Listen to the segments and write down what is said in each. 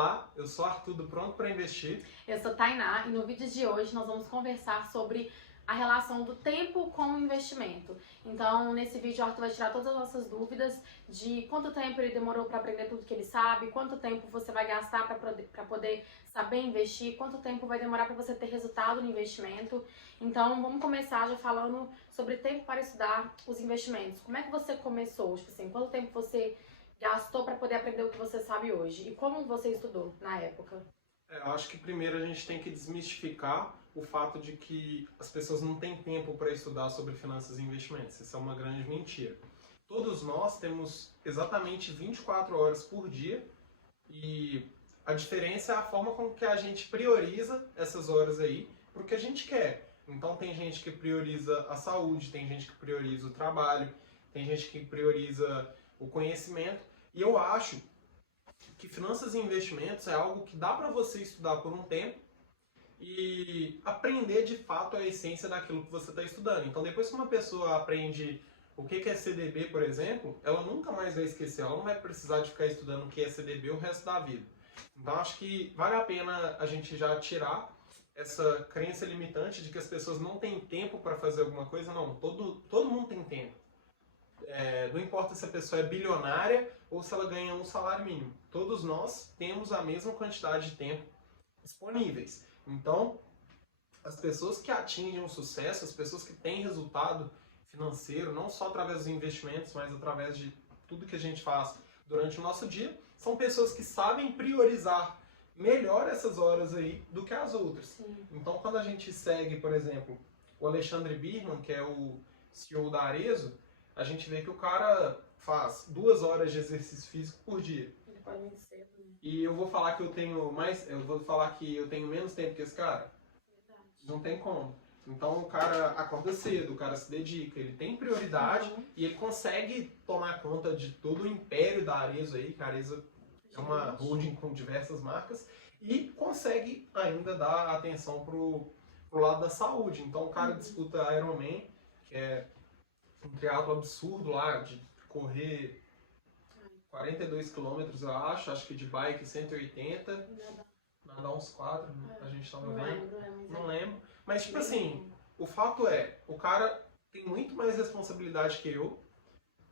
Olá, eu sou Arthur do Pronto para Investir. Eu sou Tainá e no vídeo de hoje nós vamos conversar sobre a relação do tempo com o investimento. Então, nesse vídeo, o Arthur vai tirar todas as nossas dúvidas de quanto tempo ele demorou para aprender tudo que ele sabe, quanto tempo você vai gastar para poder saber investir, quanto tempo vai demorar para você ter resultado no investimento. Então, vamos começar já falando sobre tempo para estudar os investimentos. Como é que você começou? Tipo assim, quanto tempo você gastou para poder aprender o que você sabe hoje? E como você estudou na época? Eu acho que primeiro a gente tem que desmistificar o fato de que as pessoas não têm tempo para estudar sobre finanças e investimentos. Isso é uma grande mentira. Todos nós temos exatamente 24 horas por dia e a diferença é a forma com que a gente prioriza essas horas aí para o que a gente quer. Então tem gente que prioriza a saúde, tem gente que prioriza o trabalho, tem gente que prioriza o conhecimento. E eu acho que finanças e investimentos é algo que dá para você estudar por um tempo e aprender de fato a essência daquilo que você está estudando. Então, depois que uma pessoa aprende o que é CDB, por exemplo, ela nunca mais vai esquecer, ela não vai precisar de ficar estudando o que é CDB o resto da vida. Então, acho que vale a pena a gente já tirar essa crença limitante de que as pessoas não têm tempo para fazer alguma coisa. Não, todo mundo tem tempo. Não importa se a pessoa é bilionária ou se ela ganha um salário mínimo. Todos nós temos a mesma quantidade de tempo disponíveis. Então, as pessoas que atingem o sucesso, as pessoas que têm resultado financeiro, não só através dos investimentos, mas através de tudo que a gente faz durante o nosso dia, são pessoas que sabem priorizar melhor essas horas aí do que as outras. Sim. Então, quando a gente segue, por exemplo, o Alexandre Birman, que é o CEO da Arezzo, a gente vê que o cara faz 2 horas de exercício físico por dia. Ele pode muito cedo, né? E eu vou falar que eu vou falar que eu tenho menos tempo que esse cara? Verdade. Não tem como. Então o cara acorda cedo, o cara se dedica, ele tem prioridade e ele consegue tomar conta de todo o império da Arezzo aí, que a Arezzo é uma holding com diversas marcas, e consegue ainda dar atenção pro lado da saúde. Então o cara disputa Ironman, que é um triatlo absurdo lá, de correr 42 quilômetros, eu acho que de bike 180, nadar uns 4, a gente tava vendo, não lembro. Mas tipo assim, o fato é, o cara tem muito mais responsabilidade que eu,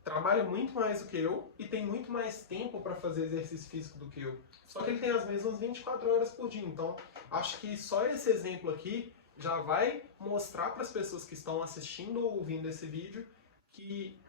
trabalha muito mais do que eu e tem muito mais tempo para fazer exercício físico do que eu. Só que ele tem as mesmas 24 horas por dia, então acho que só esse exemplo aqui já vai mostrar para as pessoas que estão assistindo ou ouvindo esse vídeo que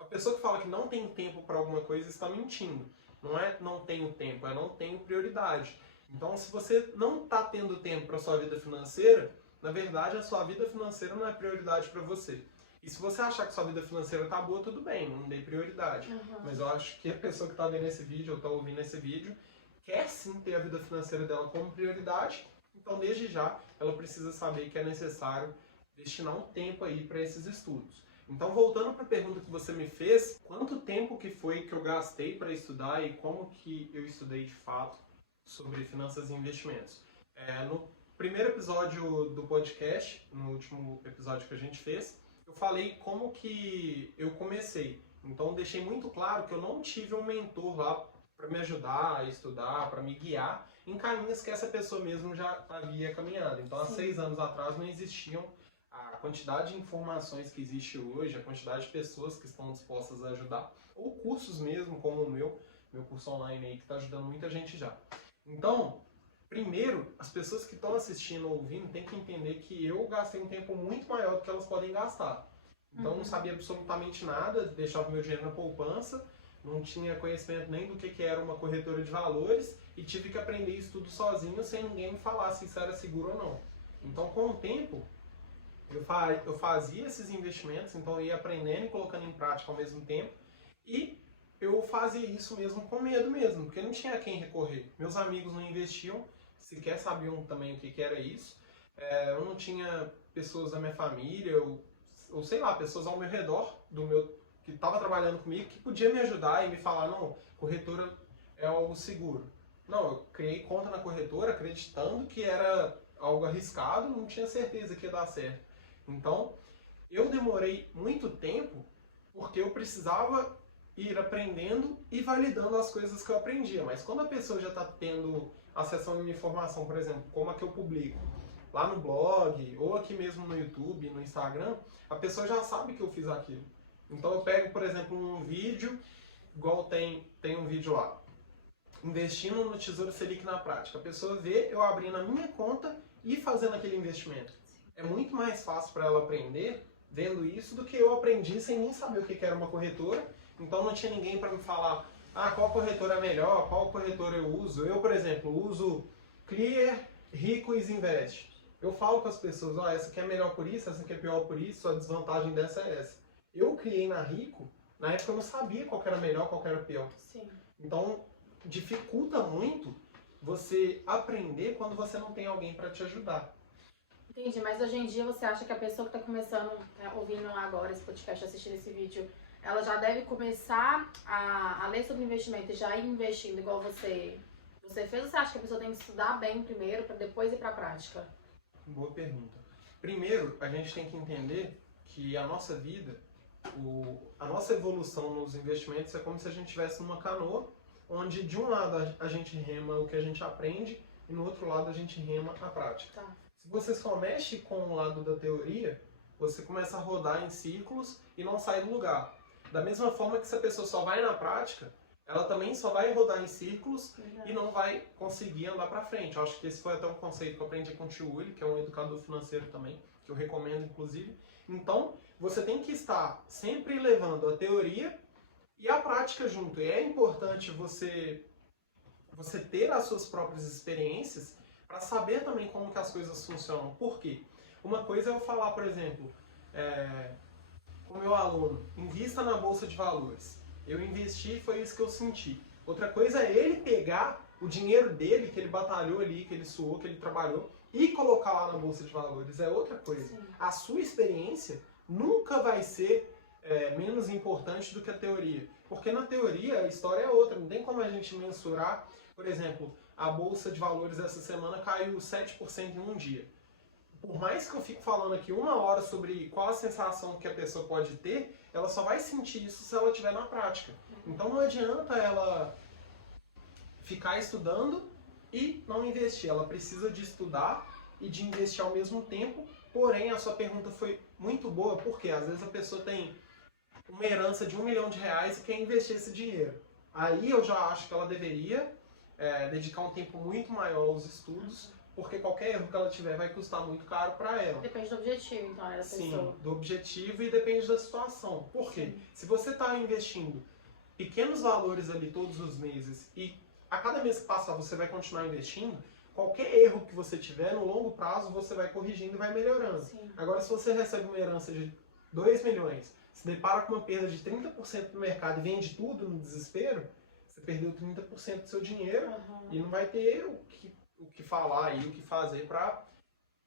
a pessoa que fala que não tem tempo para alguma coisa está mentindo. Não é não tenho tempo, é não tenho prioridade. Então, se você não está tendo tempo para sua vida financeira, na verdade a sua vida financeira não é prioridade para você. E se você achar que sua vida financeira está boa, tudo bem, não dê prioridade. Mas eu acho que a pessoa que está vendo esse vídeo ou está ouvindo esse vídeo quer sim ter a vida financeira dela como prioridade. Então, desde já, ela precisa saber que é necessário destinar um tempo aí para esses estudos. Então, voltando para a pergunta que você me fez, quanto tempo que foi que eu gastei para estudar e como que eu estudei de fato sobre finanças e investimentos? No primeiro episódio do podcast, no último episódio que a gente fez, eu falei como que eu comecei. Então, deixei muito claro que eu não tive um mentor lá para me ajudar a estudar, para me guiar em caminhos que essa pessoa mesmo já havia caminhado. Então, há 6 anos atrás não existiam a quantidade de informações que existe hoje, a quantidade de pessoas que estão dispostas a ajudar, ou cursos mesmo, como o meu curso online aí, que está ajudando muita gente já. Então, primeiro, as pessoas que estão assistindo ou ouvindo têm que entender que eu gastei um tempo muito maior do que elas podem gastar. Então, eu não sabia absolutamente nada, deixava meu dinheiro na poupança, não tinha conhecimento nem do que era uma corretora de valores e tive que aprender isso tudo sozinho, sem ninguém me falar se isso era seguro ou não. Então, com o tempo, eu fazia esses investimentos, então eu ia aprendendo e colocando em prática ao mesmo tempo, e eu fazia isso mesmo com medo mesmo, porque não tinha a quem recorrer. Meus amigos não investiam, sequer sabiam também o que era isso. Eu não tinha pessoas da minha família, ou sei lá, pessoas ao meu redor, que estavam trabalhando comigo, que podiam me ajudar e me falar, não, corretora é algo seguro. Não, eu criei conta na corretora acreditando que era algo arriscado, não tinha certeza que ia dar certo. Então, eu demorei muito tempo porque eu precisava ir aprendendo e validando as coisas que eu aprendia. Mas quando a pessoa já está tendo acesso a uma informação, por exemplo, como a que eu publico lá no blog, ou aqui mesmo no YouTube, no Instagram, a pessoa já sabe que eu fiz aquilo. Então eu pego, por exemplo, um vídeo, igual tem um vídeo lá, investindo no Tesouro Selic na prática. A pessoa vê eu abrindo a minha conta e fazendo aquele investimento. É muito mais fácil para ela aprender vendo isso do que eu aprendi sem nem saber o que era uma corretora. Então não tinha ninguém para me falar qual corretora é melhor, qual corretora eu uso. Eu, por exemplo, uso Clear, Ricos Invest. Eu falo com as pessoas, essa aqui é melhor por isso, essa aqui é pior por isso, a desvantagem dessa é essa. Eu criei na Rico, na época eu não sabia qual era melhor, qual era pior. Sim. Então dificulta muito você aprender quando você não tem alguém para te ajudar. Entendi, mas hoje em dia você acha que a pessoa que está começando, ouvindo agora esse podcast, assistindo esse vídeo, ela já deve começar a ler sobre investimento e já ir investindo igual você fez? Ou você acha que a pessoa tem que estudar bem primeiro para depois ir para a prática? Boa pergunta. Primeiro, a gente tem que entender que a nossa vida, a nossa evolução nos investimentos é como se a gente estivesse numa canoa, onde de um lado a gente rema o que a gente aprende e no outro lado a gente rema a prática. Tá. Se você só mexe com o lado da teoria, você começa a rodar em círculos e não sai do lugar. Da mesma forma que se a pessoa só vai na prática, ela também só vai rodar em círculos e não vai conseguir andar para frente. Eu acho que esse foi até um conceito que eu aprendi com o tio Willi, que é um educador financeiro também, que eu recomendo inclusive. Então, você tem que estar sempre levando a teoria e a prática junto. E é importante você ter as suas próprias experiências para saber também como que as coisas funcionam. Por quê? Uma coisa é eu falar, por exemplo, com o meu aluno, invista na Bolsa de Valores. Eu investi, foi isso que eu senti. Outra coisa é ele pegar o dinheiro dele, que ele batalhou ali, que ele suou, que ele trabalhou, e colocar lá na Bolsa de Valores. É outra coisa. Sim. A sua experiência nunca vai ser menos importante do que a teoria. Porque na teoria a história é outra. Não tem como a gente mensurar. Por exemplo, a Bolsa de Valores essa semana caiu 7% em um dia. Por mais que eu fique falando aqui 1 hora sobre qual a sensação que a pessoa pode ter, ela só vai sentir isso se ela estiver na prática. Então não adianta ela ficar estudando e não investir. Ela precisa de estudar e de investir ao mesmo tempo. Porém, a sua pergunta foi muito boa, porque às vezes a pessoa tem uma herança de R$1 milhão e quer investir esse dinheiro. Aí eu já acho que ela deveria dedicar um tempo muito maior aos estudos, porque qualquer erro que ela tiver vai custar muito caro para ela. Depende do objetivo, então, da pessoa. Sim, do objetivo e depende da situação. Por quê? Se você está investindo pequenos valores ali todos os meses e a cada mês que passar você vai continuar investindo, qualquer erro que você tiver, no longo prazo, você vai corrigindo e vai melhorando. Sim. Agora, se você recebe uma herança de 2 milhões, se depara com uma perda de 30% no mercado e vende tudo no desespero, você perdeu 30% do seu dinheiro e não vai ter o que falar e o que fazer para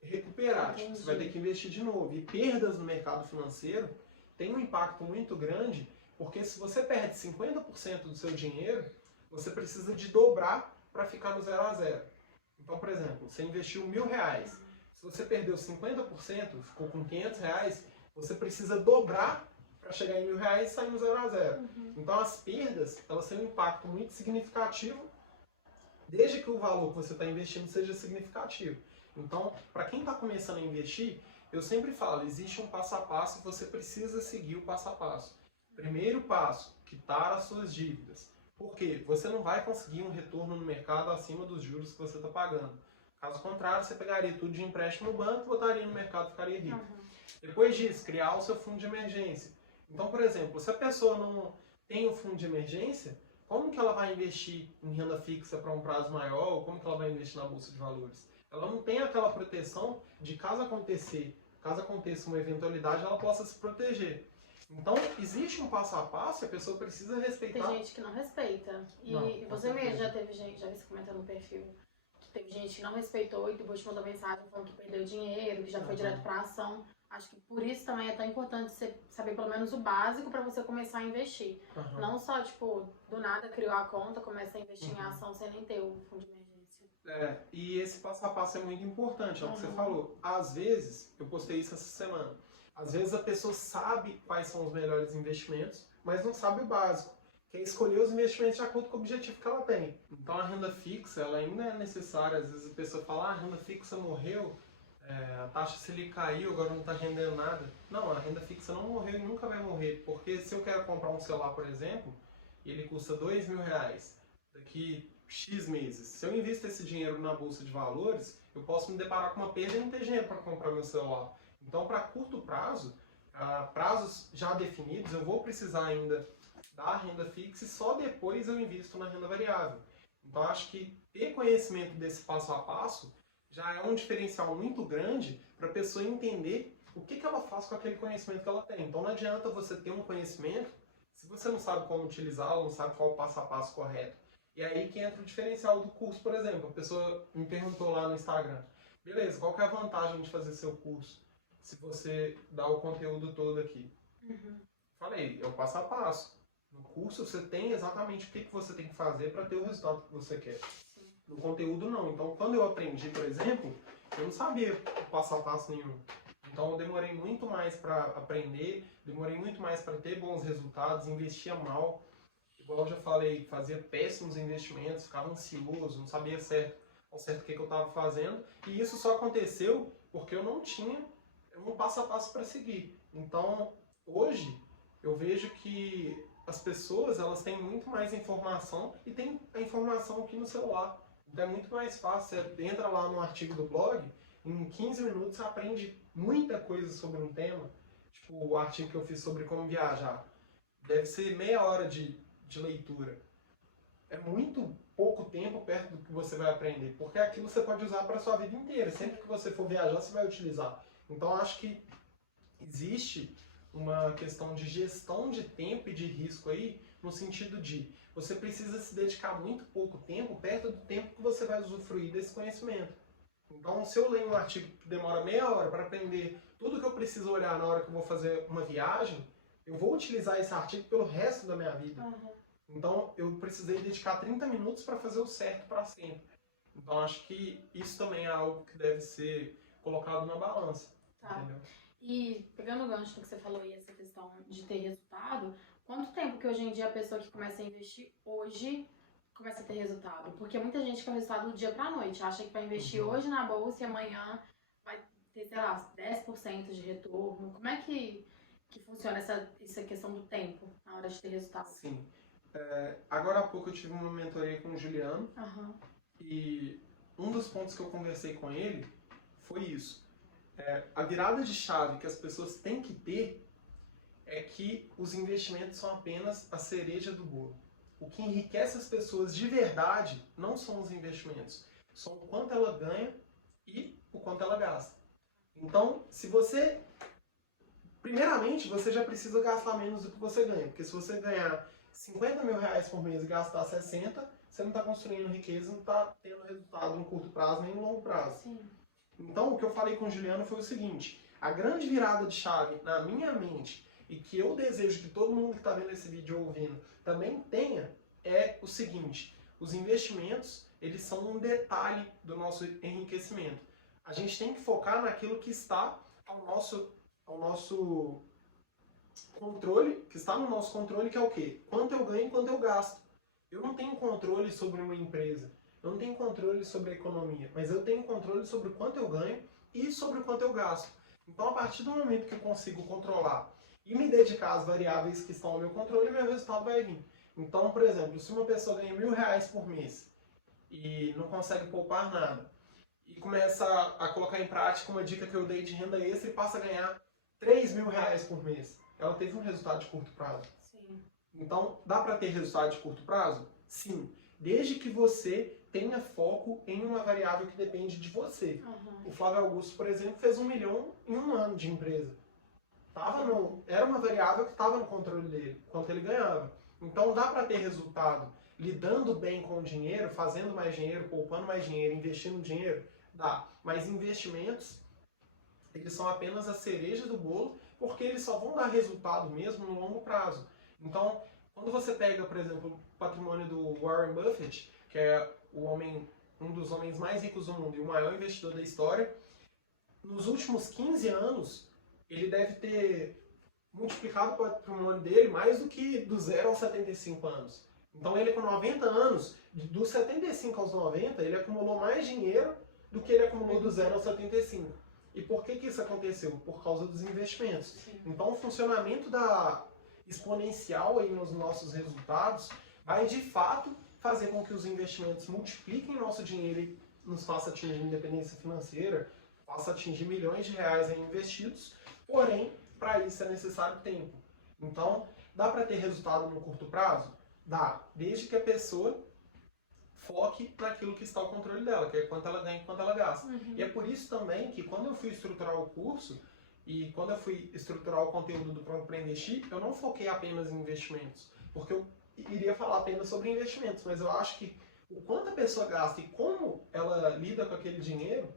recuperar. Tipo, você vai ter que investir de novo. E perdas no mercado financeiro tem um impacto muito grande, porque se você perde 50% do seu dinheiro, você precisa de dobrar para ficar no 0 a 0. Então, por exemplo, você investiu R$1.000. Se você perdeu 50%, ficou com R$500, você precisa dobrar para chegar em R$1.000 e sair no 0 a 0. Então, as perdas, elas têm um impacto muito significativo, desde que o valor que você está investindo seja significativo. Então, para quem está começando a investir, eu sempre falo, existe um passo a passo e você precisa seguir o passo a passo. Primeiro passo, quitar as suas dívidas. Por quê? Você não vai conseguir um retorno no mercado acima dos juros que você está pagando. Caso contrário, você pegaria tudo de empréstimo no banco, botaria no mercado e ficaria rico. Depois disso, criar o seu fundo de emergência. Então, por exemplo, se a pessoa não tem o fundo de emergência, como que ela vai investir em renda fixa para um prazo maior, ou como que ela vai investir na Bolsa de Valores? Ela não tem aquela proteção de caso aconteça uma eventualidade, ela possa se proteger. Então, existe um passo a passo e a pessoa precisa respeitar. Tem gente que não respeita. E Não, você mesmo já teve gente, já vi você comentando no perfil, que teve gente que não respeitou e depois te mandou mensagem falando que perdeu dinheiro, que já foi direto pra ação. Acho que por isso também é tão importante você saber pelo menos o básico para você começar a investir. Não só, tipo, do nada criou a conta, começa a investir em ação sem nem ter o fundo de emergência. E esse passo a passo é muito importante, é o que você falou. Às vezes, eu postei isso essa semana, às vezes a pessoa sabe quais são os melhores investimentos, mas não sabe o básico. que é escolher os investimentos de acordo com o objetivo que ela tem. Então a renda fixa, ela ainda é necessária. Às vezes a pessoa fala, a renda fixa morreu, a taxa Selic caiu, agora não está rendendo nada. Não, a renda fixa não morreu e nunca vai morrer, porque se eu quero comprar um celular, por exemplo, e ele custa R$2.000 daqui X meses, se eu invisto esse dinheiro na bolsa de valores, eu posso me deparar com uma perda e não ter dinheiro para comprar meu celular. Então, para curto prazo, prazos já definidos, eu vou precisar ainda da renda fixa e só depois eu invisto na renda variável. Então, acho que ter conhecimento desse passo a passo já é um diferencial muito grande para a pessoa entender o que ela faz com aquele conhecimento que ela tem. Então, não adianta você ter um conhecimento se você não sabe como utilizá-lo, não sabe qual é o passo a passo correto. E aí que entra o diferencial do curso, por exemplo. A pessoa me perguntou lá no Instagram, beleza, qual que é a vantagem de fazer seu curso se você dá o conteúdo todo aqui? Falei, é o passo a passo. No curso você tem exatamente o que você tem que fazer para ter o resultado que você quer. No conteúdo não. Então quando eu aprendi, por exemplo, eu não sabia o passo a passo nenhum. Então eu demorei muito mais para aprender, demorei muito mais para ter bons resultados, investia mal. Igual eu já falei, fazia péssimos investimentos, ficava ansioso, não sabia ao certo o que eu estava fazendo. E isso só aconteceu porque eu não tinha um passo a passo para seguir. Então hoje eu vejo que as pessoas elas têm muito mais informação e tem a informação aqui no celular. Então é muito mais fácil, você entra lá no artigo do blog, em 15 minutos você aprende muita coisa sobre um tema. Tipo o artigo que eu fiz sobre como viajar. Deve ser meia hora de leitura. É muito pouco tempo perto do que você vai aprender, porque aquilo você pode usar para a sua vida inteira. Sempre que você for viajar, você vai utilizar. Então acho que existe uma questão de gestão de tempo e de risco aí, no sentido de você precisa se dedicar muito pouco tempo perto do tempo que você vai usufruir desse conhecimento. Então, se eu leio um artigo que demora meia hora para aprender tudo que eu preciso olhar na hora que eu vou fazer uma viagem, eu vou utilizar esse artigo pelo resto da minha vida. Então, eu precisei dedicar 30 minutos para fazer o certo para sempre. Então, acho que isso também é algo que deve ser colocado na balança. Entendeu? E pegando o gancho do que você falou aí, essa questão de ter resultado, quanto tempo que hoje em dia a pessoa que começa a investir hoje começa a ter resultado? Porque muita gente quer o resultado do dia pra noite, acha que vai investir hoje na bolsa e amanhã vai ter, sei lá, 10% de retorno. Como é que funciona essa questão do tempo na hora de ter resultado? Sim. Agora há pouco eu tive uma mentoria com o Juliano e um dos pontos que eu conversei com ele foi isso. A virada de chave que as pessoas têm que ter é que os investimentos são apenas a cereja do bolo. O que enriquece as pessoas de verdade não são os investimentos, são o quanto ela ganha e o quanto ela gasta. Então, primeiramente, você já precisa gastar menos do que você ganha, porque se você ganhar R$50.000 por mês e gastar 60, você não está construindo riqueza, não está tendo resultado no curto prazo nem no longo prazo. Sim. Então, o que eu falei com o Juliano foi o seguinte, a grande virada de chave na minha mente e que eu desejo que todo mundo que está vendo esse vídeo ouvindo também tenha é o seguinte, os investimentos, eles são um detalhe do nosso enriquecimento. A gente tem que focar naquilo que está ao nosso controle, que está no nosso controle, que é o quê? Quanto eu ganho e quanto eu gasto. Eu não tenho controle sobre uma empresa, eu não tenho controle sobre a economia, mas eu tenho controle sobre o quanto eu ganho e sobre o quanto eu gasto. Então, a partir do momento que eu consigo controlar e me dedicar às variáveis que estão ao meu controle, meu resultado vai vir. Então, por exemplo, se uma pessoa ganha R$1.000 por mês e não consegue poupar nada, e começa a colocar em prática uma dica que eu dei de renda extra e passa a ganhar R$3.000 por mês, ela teve um resultado de curto prazo. Sim. Então, dá para ter resultado de curto prazo? Sim, desde que você tenha foco em uma variável que depende de você. O Flávio Augusto, por exemplo, fez 1 milhão em um ano de empresa. Era uma variável que estava no controle dele, quanto ele ganhava. Então dá para ter resultado lidando bem com o dinheiro, fazendo mais dinheiro, poupando mais dinheiro, investindo dinheiro? Dá. Mas investimentos, eles são apenas a cereja do bolo, porque eles só vão dar resultado mesmo no longo prazo. Então, quando você pega, por exemplo, o patrimônio do Warren Buffett, que é um dos homens mais ricos do mundo e o maior investidor da história, nos últimos 15 anos, ele deve ter multiplicado o patrimônio dele mais do que do 0 aos 75 anos. Então ele com 90 anos, dos 75 aos 90, ele acumulou mais dinheiro do que ele acumulou do 0 aos 75. E por que isso aconteceu? Por causa dos investimentos. Sim. Então o funcionamento da exponencial aí nos nossos resultados vai de fato fazer com que os investimentos multipliquem nosso dinheiro e nos faça atingir independência financeira, faça atingir milhões de reais em investidos, porém, para isso é necessário tempo. Então, dá para ter resultado no curto prazo? Dá, desde que a pessoa foque naquilo que está ao controle dela, que é quanto ela ganha e quanto ela gasta. E é por isso também que quando eu fui estruturar o curso e quando eu fui estruturar o conteúdo do Pronto para Investir, eu não foquei apenas em investimentos, porque eu iria falar apenas sobre investimentos, mas eu acho que o quanto a pessoa gasta e como ela lida com aquele dinheiro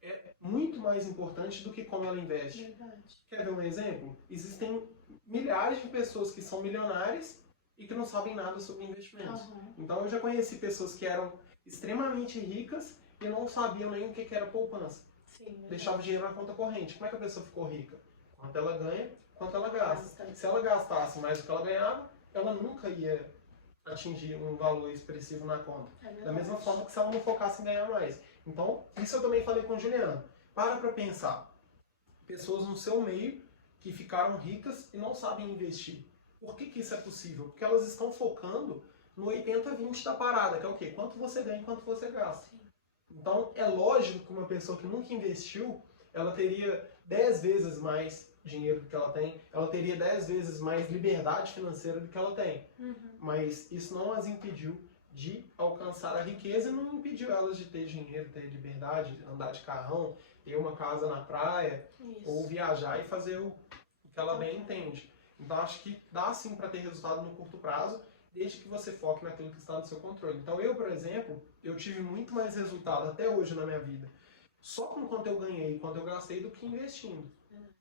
é muito mais importante do que como ela investe. Verdade. Quer ver um exemplo? Existem milhares de pessoas que são milionárias e que não sabem nada sobre investimentos. Então eu já conheci pessoas que eram extremamente ricas e não sabiam nem o que era poupança. Sim, Deixava dinheiro na conta corrente. Como é que a pessoa ficou rica? Quanto ela ganha, quanto ela gasta. Se ela gastasse mais do que ela ganhava, ela nunca ia atingir um valor expressivo na conta. Da mesma forma que se ela não focasse em ganhar mais. Então, isso eu também falei com o Juliano. Para pensar. Pessoas no seu meio que ficaram ricas e não sabem investir. Por que isso é possível? Porque elas estão focando no 80-20 da parada, que é o quê? Quanto você ganha e quanto você gasta. Sim. Então, é lógico que uma pessoa que nunca investiu, ela teria 10 vezes mais dinheiro do que ela tem, ela teria 10 vezes mais liberdade financeira do que ela tem. Mas isso não as impediu de alcançar a riqueza e não impediu elas de ter dinheiro, ter liberdade, de andar de carrão, ter uma casa na praia, ou viajar e fazer o que ela bem entende. Então acho que dá sim para ter resultado no curto prazo, desde que você foque naquilo que está no seu controle. Então eu, por exemplo, eu tive muito mais resultado até hoje na minha vida, só com quanto eu ganhei e quanto eu gastei do que investindo.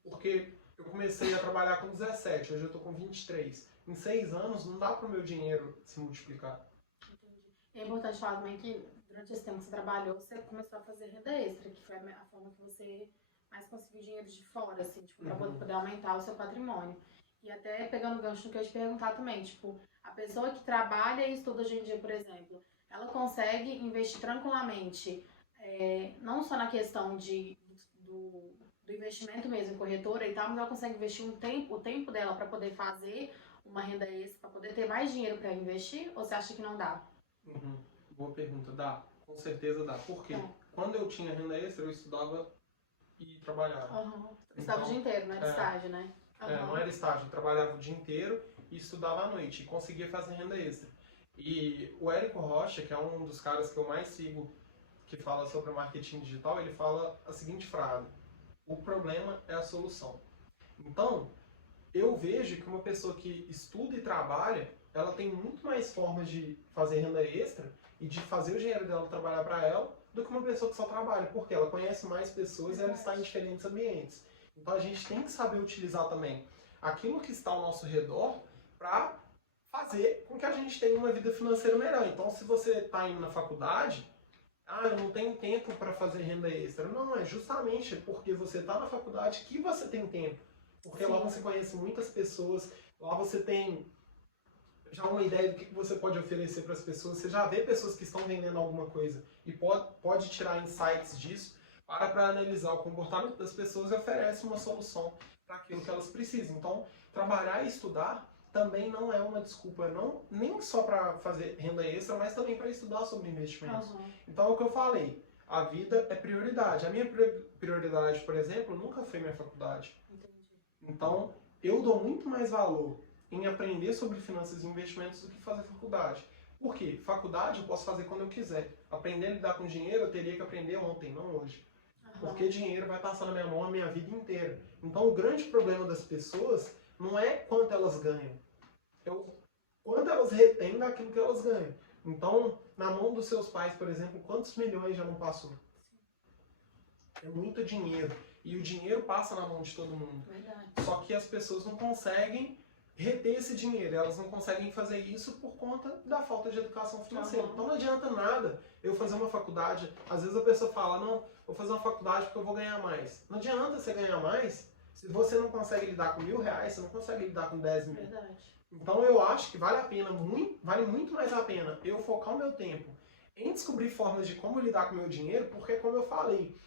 Porque eu comecei a trabalhar com 17, hoje eu estou com 23. Em 6 anos não dá para o meu dinheiro se multiplicar. Entendi. É importante falar também que durante esse tempo que você trabalhou, você começou a fazer renda extra, que foi a forma que você mais conseguiu dinheiro de fora, assim, tipo, para poder aumentar o seu patrimônio. E até pegando o gancho no que eu ia te perguntar também, tipo, a pessoa que trabalha e estuda hoje em dia, por exemplo, ela consegue investir tranquilamente, não só na questão do investimento mesmo, em corretora e tal, mas ela consegue investir o tempo dela para poder fazer uma renda extra, para poder ter mais dinheiro para investir, ou você acha que não dá? Boa pergunta. Dá, com certeza dá. Por quê? Quando eu tinha renda extra, eu estudava e trabalhava. Você estudava o dia inteiro, não era estágio, né? Não era estágio, eu trabalhava o dia inteiro e estudava à noite, e conseguia fazer renda extra. E o Érico Rocha, que é um dos caras que eu mais sigo, que fala sobre marketing digital, ele fala a seguinte frase: o problema é a solução. Então, eu vejo que uma pessoa que estuda e trabalha, ela tem muito mais formas de fazer renda extra e de fazer o dinheiro dela trabalhar para ela do que uma pessoa que só trabalha, porque ela conhece mais pessoas e ela está em diferentes ambientes. Então a gente tem que saber utilizar também aquilo que está ao nosso redor para fazer com que a gente tenha uma vida financeira melhor. Então, se você está indo na faculdade, eu não tenho tempo para fazer renda extra. Não, é justamente porque você está na faculdade que você tem tempo. Porque lá você conhece muitas pessoas, lá você tem já uma ideia do que você pode oferecer para as pessoas, você já vê pessoas que estão vendendo alguma coisa e pode tirar insights disso para analisar o comportamento das pessoas e oferece uma solução para aquilo que elas precisam. Então, trabalhar e estudar também não é uma desculpa, nem só para fazer renda extra, mas também para estudar sobre investimentos. Então, é o que eu falei, a vida é prioridade. A minha prioridade, por exemplo, nunca foi minha faculdade. Então, eu dou muito mais valor em aprender sobre finanças e investimentos do que fazer faculdade. Por quê? Faculdade eu posso fazer quando eu quiser. Aprender a lidar com dinheiro eu teria que aprender ontem, não hoje. Porque dinheiro vai passar na minha mão a minha vida inteira. Então o grande problema das pessoas não é quanto elas ganham, é o quanto elas retêm daquilo que elas ganham. Então, na mão dos seus pais, por exemplo, quantos milhões já não passou? É muito dinheiro. E o dinheiro passa na mão de todo mundo. Verdade. Só que as pessoas não conseguem reter esse dinheiro, elas não conseguem fazer isso por conta da falta de educação financeira. Então não adianta nada eu fazer uma faculdade, às vezes a pessoa fala, não, vou fazer uma faculdade porque eu vou ganhar mais. Não adianta você ganhar mais Se você não consegue lidar com R$1.000, você não consegue lidar com 10 mil. Verdade. Então eu acho que vale muito mais a pena eu focar o meu tempo em descobrir formas de como lidar com o meu dinheiro, porque como eu falei,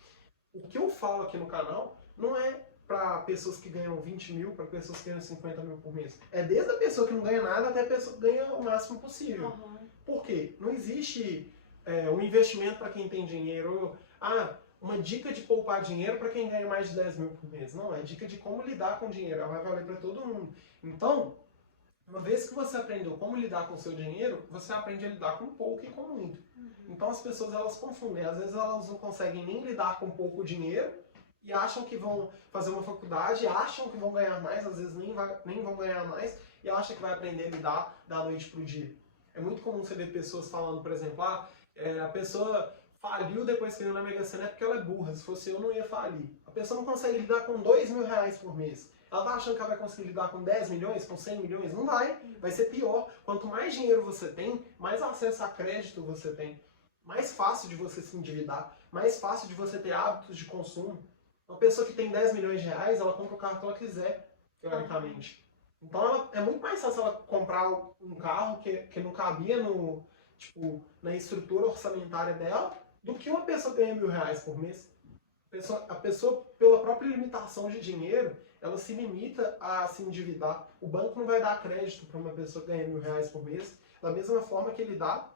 o que eu falo aqui no canal não é para pessoas que ganham 20 mil, para pessoas que ganham 50 mil por mês. É desde a pessoa que não ganha nada até a pessoa que ganha o máximo possível. Uhum. Por quê? Não existe um investimento para quem tem dinheiro. Uma dica de poupar dinheiro para quem ganha mais de 10 mil por mês. Não, é dica de como lidar com dinheiro. Ela vai valer para todo mundo. Então, uma vez que você aprendeu como lidar com o seu dinheiro, você aprende a lidar com pouco e com muito. Então as pessoas elas confundem. Às vezes elas não conseguem nem lidar com pouco dinheiro e acham que vão fazer uma faculdade, acham que vão ganhar mais, às vezes nem vão ganhar mais, e acham que vai aprender a lidar da noite pro dia. É muito comum você ver pessoas falando, por exemplo, a pessoa faliu depois que ganhou na Mega Sena é porque ela é burra, se fosse eu não ia falir. A pessoa não consegue lidar com R$2.000 por mês. Ela tá achando que ela vai conseguir lidar com 10 milhões, com 100 milhões? Não vai. Vai ser pior. Quanto mais dinheiro você tem, mais acesso a crédito você tem. Mais fácil de você se endividar. Mais fácil de você ter hábitos de consumo. Uma pessoa que tem 10 milhões de reais, ela compra o carro que ela quiser, teoricamente. Então é muito mais fácil ela comprar um carro que não cabia na estrutura orçamentária dela, do que uma pessoa que ganha R$1.000 por mês. A pessoa, pela própria limitação de dinheiro, ela se limita a se endividar. O banco não vai dar crédito para uma pessoa que ganha R$1.000 por mês, da mesma forma que ele dá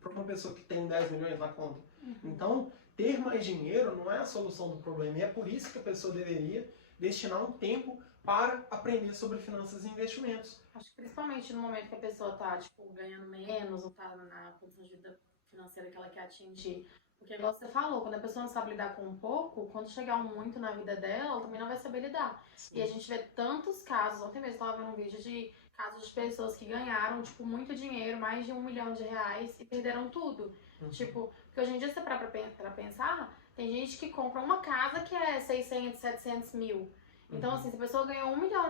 para uma pessoa que tem 10 milhões na conta. Então, ter mais dinheiro não é a solução do problema. E é por isso que a pessoa deveria destinar um tempo para aprender sobre finanças e investimentos. Acho que principalmente no momento que a pessoa tá, ganhando menos ou tá na condição de vida financeira que ela quer atingir. Porque, igual você falou, quando a pessoa não sabe lidar com um pouco, quando chegar um muito na vida dela, ela também não vai saber lidar. Sim. E a gente vê tantos casos, ontem mesmo eu estava vendo um vídeo de casos de pessoas que ganharam, muito dinheiro, mais de R$1 milhão, e perderam tudo. Porque hoje em dia, se você parar pra pensar, tem gente que compra uma casa que é 600, 700 mil. Então, assim, se a pessoa ganhou R$1 milhão,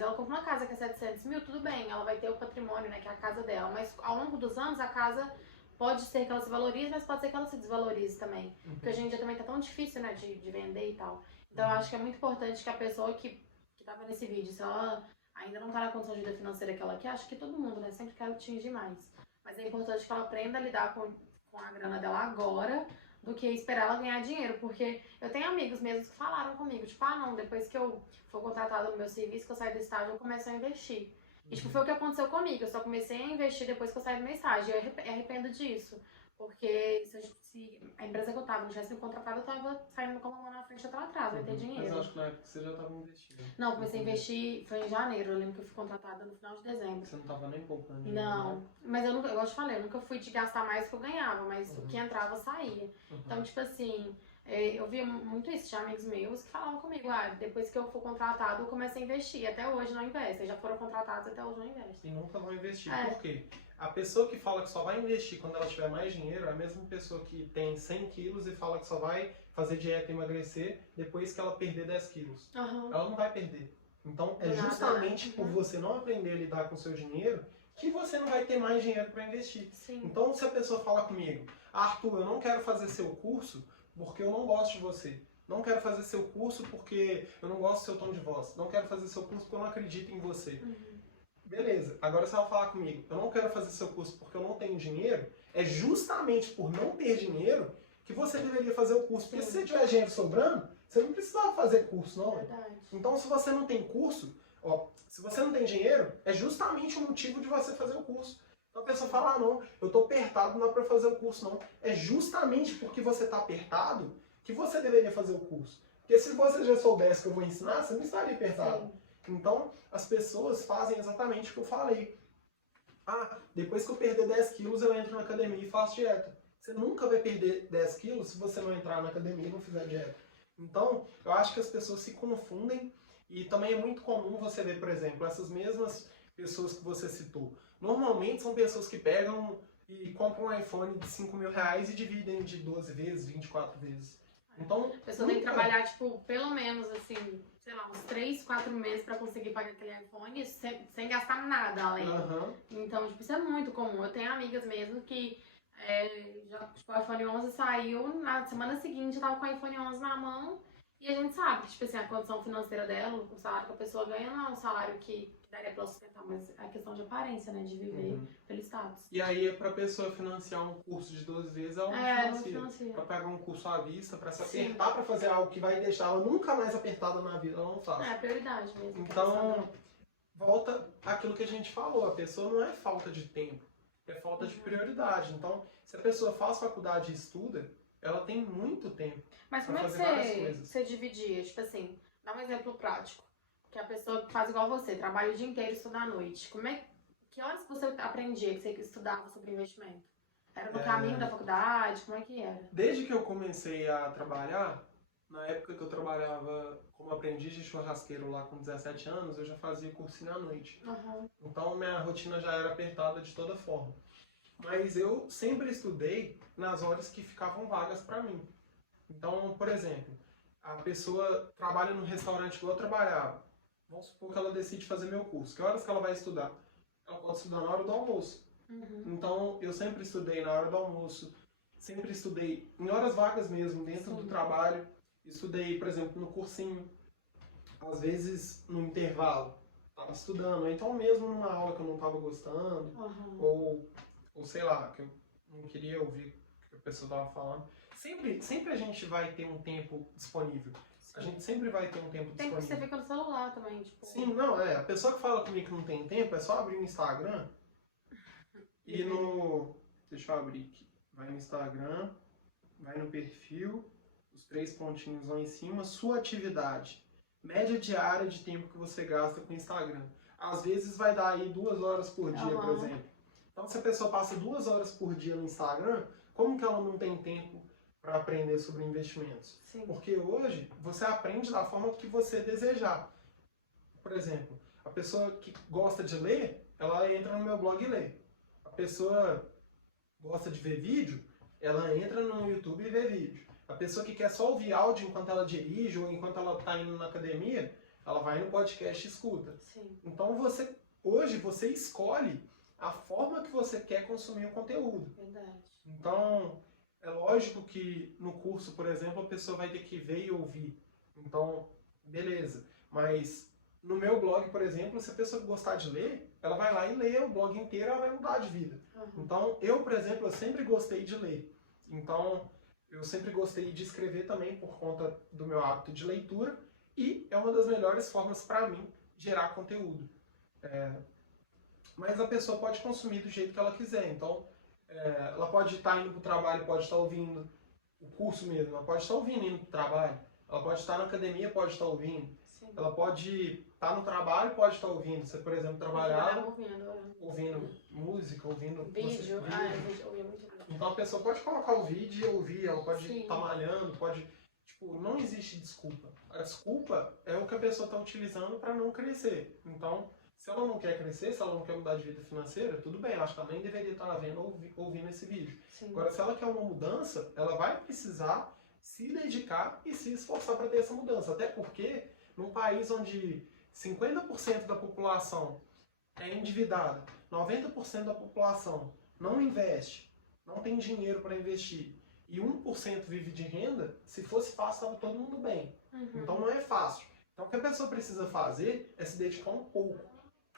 ela compra uma casa que é 700 mil, tudo bem, ela vai ter o patrimônio, né, que é a casa dela. Mas ao longo dos anos, a casa pode ser que ela se valorize, mas pode ser que ela se desvalorize também. Porque hoje em dia também tá tão difícil, né, de vender e tal. Então, eu acho que é muito importante que a pessoa que tá vendo esse vídeo, se ela ainda não tá na condição de vida financeira que ela quer, acho que todo mundo, né, sempre quer atingir mais. Mas é importante que ela aprenda a lidar com a grana dela agora, do que esperar ela ganhar dinheiro, porque eu tenho amigos mesmo que falaram comigo, não, depois que eu for contratada no meu serviço, que eu sair do estágio, eu começo a investir. E foi o que aconteceu comigo, eu só comecei a investir depois que eu saí do meu estágio, e eu arrependo disso, porque se a empresa que eu tava não tivesse me contratado, eu tava saindo com uma mão na frente e outra atrás, vai ter dinheiro. Mas eu acho que na época você já tava investindo. Não, comecei a investir, foi em janeiro, eu lembro que eu fui contratada no final de dezembro. Você não tava nem poupando dinheiro? Não, né? Mas eu nunca, igual eu te falei, eu nunca fui de gastar mais do que eu ganhava, mas o que entrava saía. Então, eu via muito isso, tinha amigos meus que falavam comigo, depois que eu for contratado, eu comecei a investir, até hoje não investem, já foram contratados, até hoje não investem. E nunca vão investir, por quê? A pessoa que fala que só vai investir quando ela tiver mais dinheiro é a mesma pessoa que tem 100 quilos e fala que só vai fazer dieta e emagrecer depois que ela perder 10 quilos. Ela não vai perder. Então, é justamente por você não aprender a lidar com o seu dinheiro que você não vai ter mais dinheiro para investir. Sim. Então, se a pessoa fala comigo, Arthur, eu não quero fazer seu curso porque eu não gosto de você. Não quero fazer seu curso porque eu não gosto do seu tom de voz. Não quero fazer seu curso porque eu não acredito em você. Beleza. Agora, se ela falar comigo, eu não quero fazer seu curso porque eu não tenho dinheiro, é justamente por não ter dinheiro que você deveria fazer o curso. Porque se você tiver dinheiro sobrando, você não precisava fazer curso, não. Verdade. Então, se você não tem curso, se você não tem dinheiro, é justamente o motivo de você fazer o curso. Então a pessoa fala, não, eu tô apertado, não dá pra fazer o curso, não. É justamente porque você tá apertado que você deveria fazer o curso. Porque se você já soubesse que eu vou ensinar, você não estaria apertado. Sim. Então, as pessoas fazem exatamente o que eu falei. Depois que eu perder 10 quilos, eu entro na academia e faço dieta. Você nunca vai perder 10 quilos se você não entrar na academia e não fizer dieta. Então, eu acho que as pessoas se confundem e também é muito comum você ver, por exemplo, essas mesmas pessoas que você citou. Normalmente são pessoas que pegam e compram um iPhone de R$5.000 e dividem de 12 vezes, 24 vezes. Então, a pessoa tem que trabalhar, pelo menos, assim, sei lá, uns 3, 4 meses pra conseguir pagar aquele iPhone sem gastar nada além. Então, isso é muito comum. Eu tenho amigas mesmo que o iPhone 11 saiu, na semana seguinte eu tava com o iPhone 11 na mão E a gente sabe que, tipo assim, a condição financeira dela, o salário que a pessoa ganha não é um salário que daria pra ela sustentar, mas é questão de aparência, né? De viver pelo status. E aí, pra pessoa financiar um curso de 12 vezes, ela não financia. Pra pegar um curso à vista, pra se apertar pra fazer algo que vai deixar ela nunca mais apertada na vida, ela não faz. É prioridade mesmo. Então, volta àquilo que a gente falou. A pessoa não é falta de tempo, é falta de prioridade. Então, se a pessoa faz faculdade e estuda, ela tem muito tempo. Mas como é que você dividia? Tipo assim, dá um exemplo prático. Que a pessoa faz igual você, trabalha o dia inteiro e estuda à noite. Que horas você aprendia, que você estudava sobre investimento? Era no caminho da faculdade? Como é que era? Desde que eu comecei a trabalhar, na época que eu trabalhava como aprendiz de churrasqueiro lá com 17 anos, eu já fazia cursinho à noite. Então minha rotina já era apertada de toda forma. Mas eu sempre estudei nas horas que ficavam vagas para mim. Então, por exemplo, a pessoa trabalha num restaurante igual eu trabalhava. Vamos supor que ela decide fazer meu curso. Que horas que ela vai estudar? Ela pode estudar na hora do almoço. Então, eu sempre estudei na hora do almoço. Sempre estudei em horas vagas mesmo, dentro do trabalho. Estudei, por exemplo, no cursinho. Às vezes, no intervalo, estava estudando. Ou então, mesmo numa aula que eu não estava gostando. Ou sei lá, que eu não queria ouvir o que a pessoa estava falando. Sempre a gente vai ter um tempo disponível. A gente sempre vai ter um tempo disponível. Tem que você fica no celular também, tipo... Sim, não, a pessoa que fala comigo que não tem tempo, é só abrir o Instagram e no... Deixa eu abrir aqui. Vai no Instagram, vai no perfil, os 3 pontinhos lá em cima, sua atividade. Média diária de tempo que você gasta com o Instagram. Às vezes vai dar aí 2 horas por dia, por exemplo. Então, se a pessoa passa 2 horas por dia no Instagram, como que ela não tem tempo para aprender sobre investimentos? Porque hoje você aprende da forma que você desejar. Por exemplo, a pessoa que gosta de ler, ela entra no meu blog e lê. A pessoa gosta de ver vídeo, ela entra no YouTube e vê vídeo. A pessoa que quer só ouvir áudio enquanto ela dirige ou enquanto ela está indo na academia, ela vai no podcast e escuta. Então, hoje você escolhe a forma que você quer consumir o conteúdo. Então, é lógico que no curso, por exemplo, a pessoa vai ter que ver e ouvir. Então, beleza. Mas no meu blog, por exemplo, se a pessoa gostar de ler, ela vai lá e lê o blog inteiro, ela vai mudar de vida. Então, eu, por exemplo, eu sempre gostei de ler. Então, eu sempre gostei de escrever também por conta do meu hábito de leitura. E é uma das melhores formas para mim gerar conteúdo. Mas a pessoa pode consumir do jeito que ela quiser. Então, ela pode estar indo para o trabalho, pode estar ouvindo o curso mesmo, ela pode estar ouvindo indo para o trabalho, ela pode estar na academia, pode estar ouvindo, ela pode estar no trabalho, pode estar ouvindo. Você, por exemplo, trabalhava ouvindo música, ouvindo vídeo. Então a pessoa pode colocar o vídeo e ouvir, ela pode estar malhando, pode... Tipo, não existe desculpa. A desculpa é o que a pessoa está utilizando para não crescer. Então, se ela não quer crescer, se ela não quer mudar de vida financeira, tudo bem, eu acho que ela nem deveria estar vendo ou ouvindo esse vídeo. Agora, se ela quer uma mudança, ela vai precisar se dedicar e se esforçar para ter essa mudança. Até porque, num país onde 50% da população é endividada, 90% da população não investe, não tem dinheiro para investir, e 1% vive de renda, se fosse fácil, estava todo mundo bem. Então não é fácil. Então o que a pessoa precisa fazer é se dedicar um pouco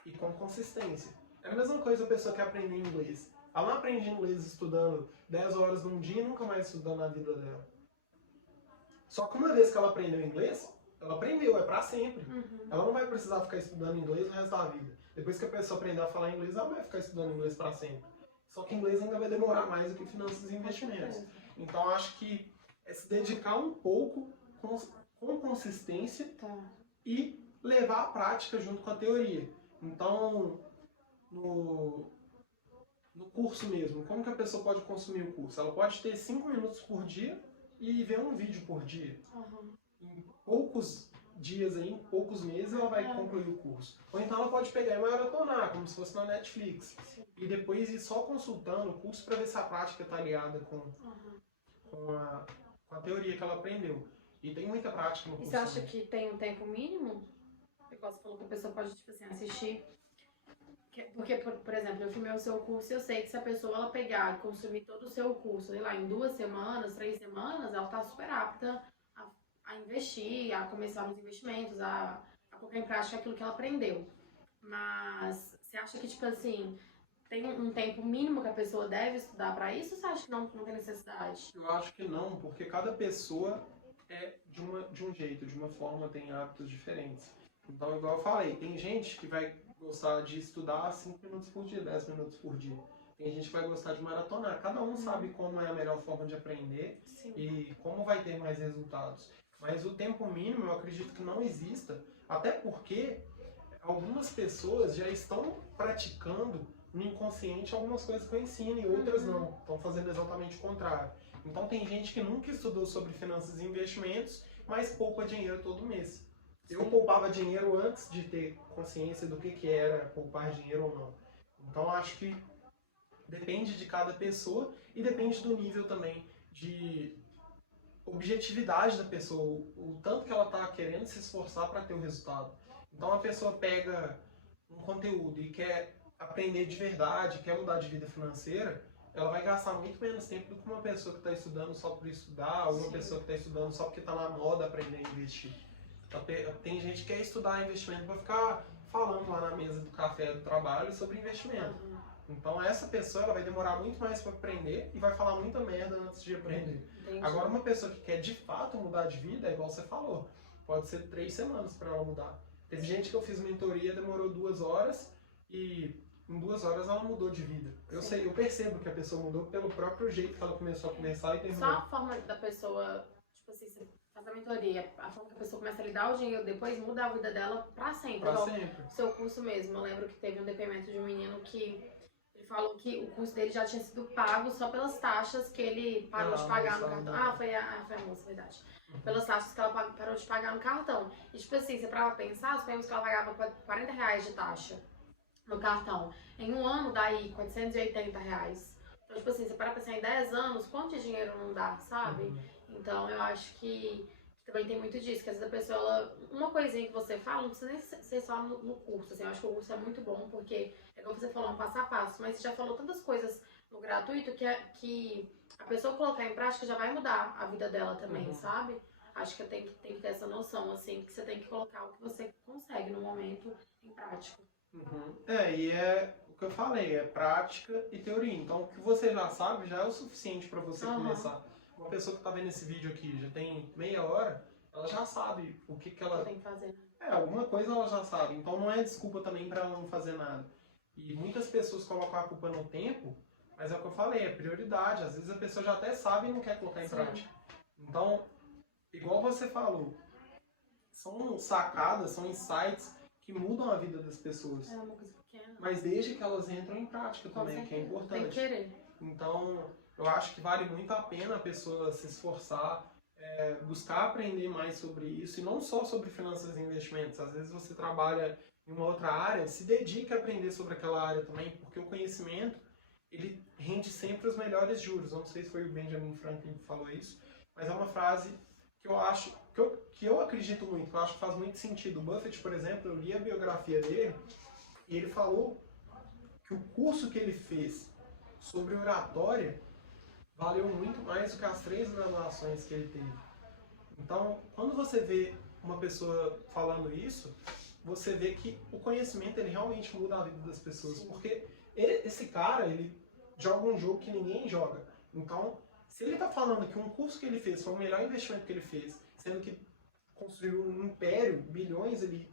e com consistência. É a mesma coisa a pessoa que aprende inglês. Ela não aprende inglês estudando 10 horas num dia e nunca mais estudando na vida dela. Só que uma vez que ela aprendeu inglês, ela aprendeu, é pra sempre. Ela não vai precisar ficar estudando inglês o resto da vida. Depois que a pessoa aprender a falar inglês, ela vai ficar estudando inglês pra sempre. Só que inglês ainda vai demorar mais do que finanças e investimentos. Então eu acho que é se dedicar um pouco com consistência e levar a prática junto com a teoria. Então, no curso mesmo, como que a pessoa pode consumir o curso? Ela pode ter 5 minutos por dia e ver um vídeo por dia. Em poucos dias, aí, em poucos meses, ela vai concluir o curso. Ou então ela pode pegar e maratonar, como se fosse na Netflix. E depois ir só consultando o curso para ver se a prática está alinhada com a teoria que ela aprendeu. E tem muita prática no curso. E você acha que tem um tempo mínimo? Igual você falou que a pessoa pode, tipo assim, assistir. Porque, por exemplo, eu filmei o seu curso e eu sei que se a pessoa ela pegar e consumir todo o seu curso, sei lá, em 2 semanas, 3 semanas, ela tá super apta a investir, a começar nos investimentos, a colocar em prática aquilo que ela aprendeu. Mas você acha que, tipo assim, tem um tempo mínimo que a pessoa deve estudar para isso, ou você acha que não tem necessidade? Eu acho que não, porque cada pessoa é de um jeito, de uma forma, tem hábitos diferentes. Então, igual eu falei, tem gente que vai gostar de estudar 5 minutos por dia, 10 minutos por dia. Tem gente que vai gostar de maratonar. Cada um sabe como é a melhor forma de aprender Sim. e como vai ter mais resultados. Mas o tempo mínimo eu acredito que não exista, até porque algumas pessoas já estão praticando no inconsciente algumas coisas que eu ensino e outras não. Estão fazendo exatamente o contrário. Então tem gente que nunca estudou sobre finanças e investimentos, mas poupa dinheiro todo mês. Eu poupava dinheiro antes de ter consciência do que era poupar dinheiro ou não. Então acho que depende de cada pessoa e depende do nível também de objetividade da pessoa, o tanto que ela está querendo se esforçar para ter o resultado. Então a pessoa pega um conteúdo e quer aprender de verdade, quer mudar de vida financeira, ela vai gastar muito menos tempo do que uma pessoa que está estudando só por estudar, ou uma pessoa que está estudando só porque está na moda aprender a investir. Então, tem gente que quer estudar investimento para ficar falando lá na mesa do café do trabalho sobre investimento. Então essa pessoa ela vai demorar muito mais para aprender e vai falar muita merda antes de aprender. Entendi. Agora uma pessoa que quer de fato mudar de vida, é igual você falou, pode ser 3 semanas para ela mudar. Teve gente que eu fiz mentoria, demorou 2 horas e em 2 horas ela mudou de vida. Eu percebo que a pessoa mudou pelo próprio jeito que ela começou a conversar e terminou. Só a forma da pessoa, tipo assim, você faz a mentoria, a forma que a pessoa começa a lidar o dinheiro depois muda a vida dela pra sempre. Pra Igual sempre. o seu curso mesmo. Eu lembro que teve um depoimento de um menino que ele falou que o curso dele já tinha sido pago só pelas taxas que ele parou de pagar no cartão. Foi a moça, verdade. Pelas taxas que ela parou de pagar no cartão. E tipo assim, você pra pensar, suponhamos que ela pagava R$40 de taxa no cartão. Em um ano, daí R$480. Então, tipo assim, você para pensar em 10 anos, quanto de dinheiro não dá, sabe? Então, eu acho que também tem muito disso, que às vezes a pessoa, uma coisinha que você fala, não precisa nem ser só no curso, assim, eu acho que o curso é muito bom, porque, é como você falou, um passo a passo, mas você já falou tantas coisas no gratuito que a pessoa colocar em prática já vai mudar a vida dela também, sabe? Acho que tem que ter essa noção, assim, que você tem que colocar o que você consegue no momento em prática. E é o que eu falei, é prática e teoria. Então, o que você já sabe já é o suficiente para você começar. Uma pessoa que está vendo esse vídeo aqui já tem meia hora, ela já sabe o que ela tem que fazer. Alguma coisa ela já sabe. Então não é desculpa também para ela não fazer nada. E muitas pessoas colocam a culpa no tempo, mas é o que eu falei, é prioridade. Às vezes a pessoa já até sabe e não quer colocar em prática. Então, igual você falou, são sacadas, são insights que mudam a vida das pessoas. É uma coisa pequena. Mas desde que elas entram em prática também, que é importante. Tem que querer. Então, eu acho que vale muito a pena a pessoa se esforçar, buscar aprender mais sobre isso, e não só sobre finanças e investimentos. Às vezes você trabalha em uma outra área, se dedique a aprender sobre aquela área também, porque o conhecimento, ele rende sempre os melhores juros. Eu não sei se foi o Benjamin Franklin que falou isso, mas é uma frase que eu acho, que eu acredito muito, que eu acho que faz muito sentido. O Buffett, por exemplo, eu li a biografia dele, e ele falou que o curso que ele fez sobre oratória valeu muito mais do que as 3 graduações que ele teve. Então, quando você vê uma pessoa falando isso, você vê que o conhecimento ele realmente muda a vida das pessoas. Porque esse cara, ele joga um jogo que ninguém joga. Então, se ele está falando que um curso que ele fez foi o melhor investimento que ele fez, sendo que construiu um império, bilhões ali,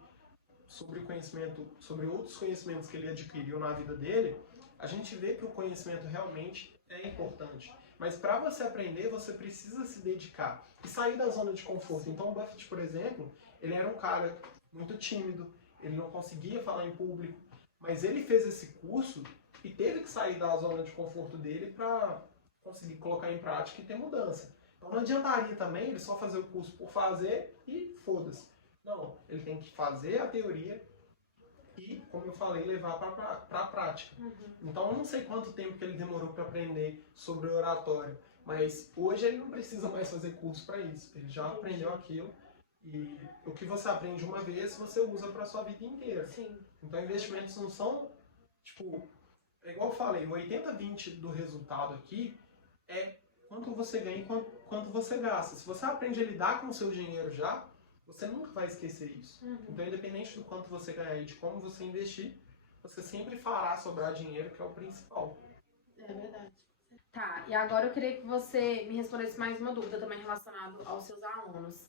sobre conhecimento, sobre outros conhecimentos que ele adquiriu na vida dele, a gente vê que o conhecimento realmente é importante. Mas para você aprender, você precisa se dedicar e sair da zona de conforto. Então o Buffett, por exemplo, ele era um cara muito tímido, ele não conseguia falar em público, mas ele fez esse curso e teve que sair da zona de conforto dele para conseguir colocar em prática e ter mudança. Então não adiantaria também ele só fazer o curso por fazer e foda-se. Não, ele tem que fazer a teoria e, como eu falei, levar para a prática. Então eu não sei quanto tempo que ele demorou para aprender sobre oratório, mas hoje ele não precisa mais fazer curso para isso. Ele já aprendeu aquilo e o que você aprende uma vez, você usa para sua vida inteira. Sim. Então investimentos não são, tipo, é igual eu falei, o 80-20 do resultado aqui é quanto você ganha e quanto você gasta. Se você aprende a lidar com o seu dinheiro já, você nunca vai esquecer isso. Então, independente do quanto você ganhar e de como você investir, você sempre fará sobrar dinheiro, que é o principal. É verdade. Tá, e agora eu queria que você me respondesse mais uma dúvida também relacionada aos seus alunos.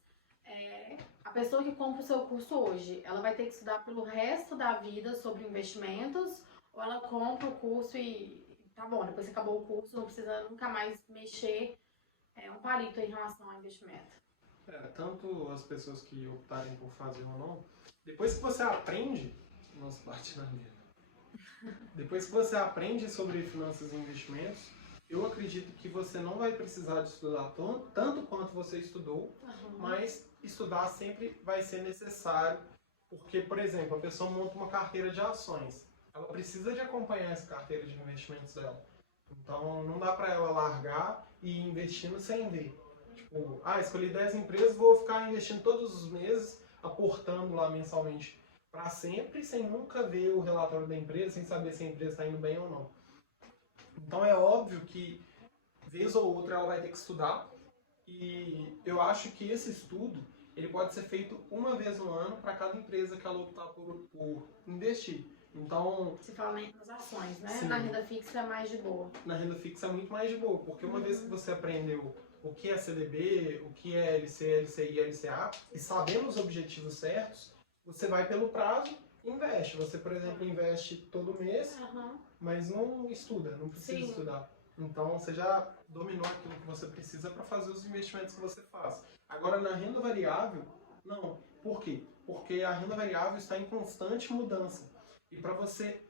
A pessoa que compra o seu curso hoje, ela vai ter que estudar pelo resto da vida sobre investimentos? Ou ela compra o curso e tá bom, depois que acabou o curso, não precisa nunca mais mexer um palito em relação ao investimento? Tanto as pessoas que optarem por fazer ou não, depois que você aprende, nossa, bate na mesa. Depois que você aprende sobre finanças e investimentos, eu acredito que você não vai precisar de estudar tanto quanto você estudou, mas estudar sempre vai ser necessário, porque, por exemplo, a pessoa monta uma carteira de ações, ela precisa de acompanhar essa carteira de investimentos dela. Então, não dá para ela largar e ir investindo sem ver. Tipo, escolhi 10 empresas, vou ficar investindo todos os meses, aportando lá mensalmente para sempre, sem nunca ver o relatório da empresa, sem saber se a empresa está indo bem ou não. Então é óbvio que, vez ou outra, ela vai ter que estudar, e eu acho que esse estudo ele pode ser feito uma vez no ano para cada empresa que ela optar por investir. Então, se fala nas ações, né? Sim. Na renda fixa é mais de boa. Na renda fixa é muito mais de boa, porque uma vez que você aprendeu o que é CDB, o que é LC, LCI, LCA, e sabendo os objetivos certos, você vai pelo prazo e investe. Você, por exemplo, investe todo mês, mas não estuda, não precisa Sim. estudar. Então, você já dominou aquilo que você precisa para fazer os investimentos que você faz. Agora, na renda variável, não. Por quê? Porque a renda variável está em constante mudança. E para você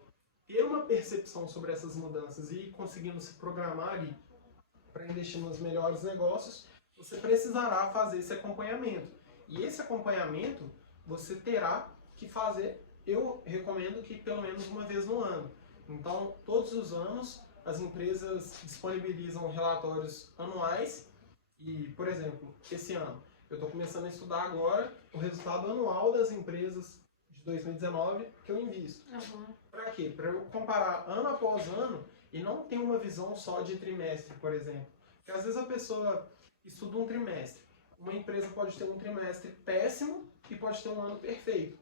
ter uma percepção sobre essas mudanças e ir conseguindo se programar ali para investir nos melhores negócios, você precisará fazer esse acompanhamento. E esse acompanhamento você terá que fazer, eu recomendo que pelo menos uma vez no ano. Então, todos os anos, as empresas disponibilizam relatórios anuais e, por exemplo, esse ano, eu estou começando a estudar agora o resultado anual das empresas de 2019 que eu invisto. Para quê? Para eu comparar ano após ano e não ter uma visão só de trimestre, por exemplo. Porque às vezes a pessoa estuda um trimestre. Uma empresa pode ter um trimestre péssimo e pode ter um ano perfeito.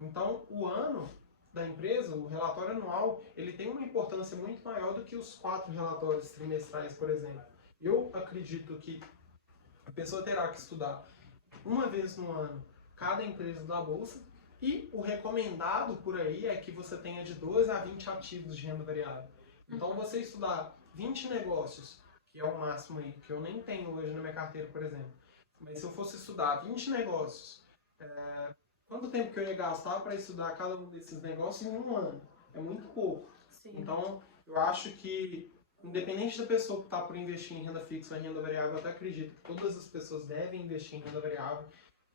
Então, o ano da empresa, o relatório anual, ele tem uma importância muito maior do que os 4 relatórios trimestrais, por exemplo. Eu acredito que a pessoa terá que estudar uma vez no ano cada empresa da bolsa, e o recomendado por aí é que você tenha de 12 a 20 ativos de renda variável. Então, você estudar 20 negócios, que é o máximo aí, que eu nem tenho hoje na minha carteira, por exemplo. Mas se eu fosse estudar 20 negócios, quanto tempo que eu ia gastar para estudar cada um desses negócios em um ano? É muito pouco. Sim. Então, eu acho que, independente da pessoa que está por investir em renda fixa ou em renda variável, eu até acredito que todas as pessoas devem investir em renda variável,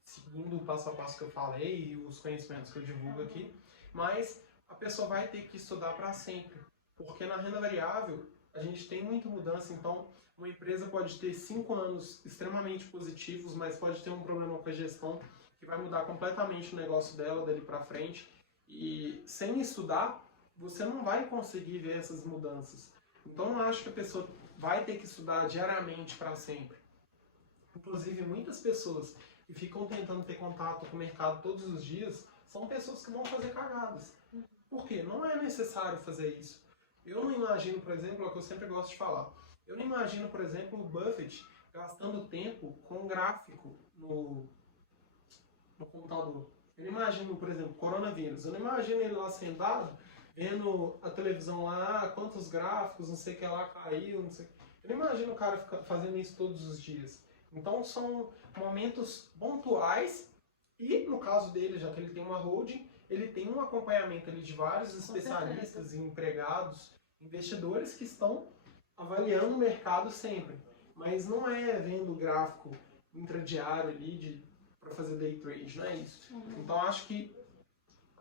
seguindo o passo a passo que eu falei e os conhecimentos que eu divulgo aqui, mas a pessoa vai ter que estudar para sempre, porque na renda variável a gente tem muita mudança. Então uma empresa pode ter 5 anos extremamente positivos, mas pode ter um problema com a gestão que vai mudar completamente o negócio dela dali para frente, e sem estudar você não vai conseguir ver essas mudanças. Então eu acho que a pessoa vai ter que estudar diariamente para sempre. Inclusive muitas pessoas que ficam tentando ter contato com o mercado todos os dias, são pessoas que vão fazer cagadas. Por quê? Não é necessário fazer isso. Eu não imagino, por exemplo, é o que eu sempre gosto de falar, eu não imagino, por exemplo, o Buffett gastando tempo com um gráfico no computador. Eu não imagino, por exemplo, coronavírus. Eu não imagino ele lá sentado, vendo a televisão lá, quantos gráficos, não sei o que lá caiu, não sei. Eu não imagino o cara fazendo isso todos os dias. Então são momentos pontuais e, no caso dele, já que ele tem uma holding, ele tem um acompanhamento ali de vários especialistas e empregados, investidores que estão avaliando o mercado sempre. Mas não é vendo o gráfico intradiário ali para fazer day trade, não é isso. Então acho que